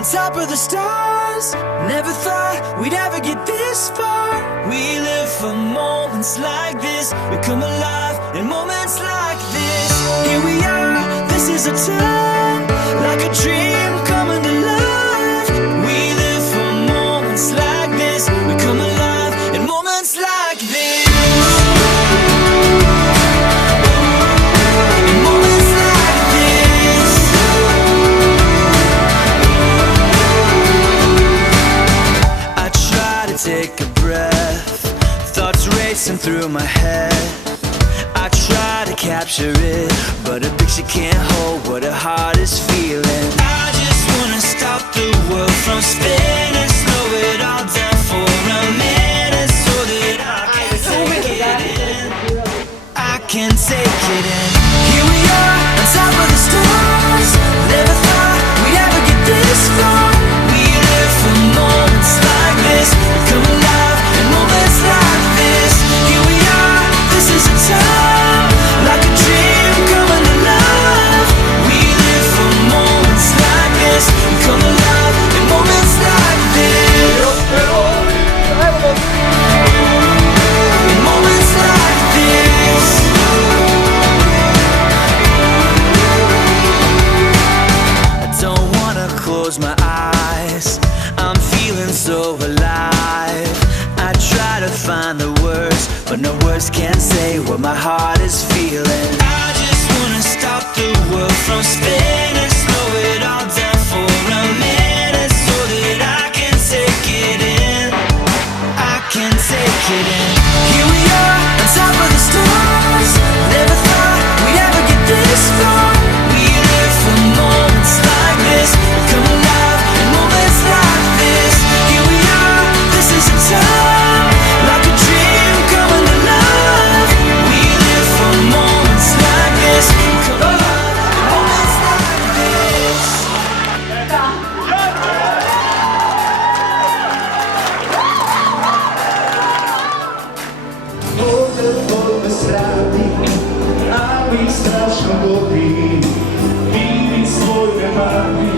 on top of the stars. Never thought we'd ever get this far. We live for moments like this. We come alive in moments like this. Here we are, this is a time, like a dream coming to life. We live for moments like this. We come alive in moments like this. Take a breath, thoughts racing through my head. I try to capture it, but a picture can't hold what a heart is feeling. I just wanna stop the world from spinning, slow it all down for a minute, so that I can take it in. I can take it in. Here we are, on top of the stars. Never thought we'd ever get this far. We live for moments like this. Come alive in moments like this. Here we are, this is a time, like a dream coming to life. We live for moments like this. Come alive in moments like this. In moments like this. I don't wanna close my eyes, I'm feeling so alive. I try to find the words, but no words can say what my heart is feeling. I just wanna stop the world from spinning, slow it all down for a minute, so that I can take it in. I can take it in. Here we are, on top of the stars. Never thought we'd ever get this far. We live for moments like this. Come alive in moments like this. Here we are, this is a time, like a dream coming to life. We live for moments like this. Come alive in moments like this. Ovdje strati, a mi strašno godi. Vidi svoj nemani.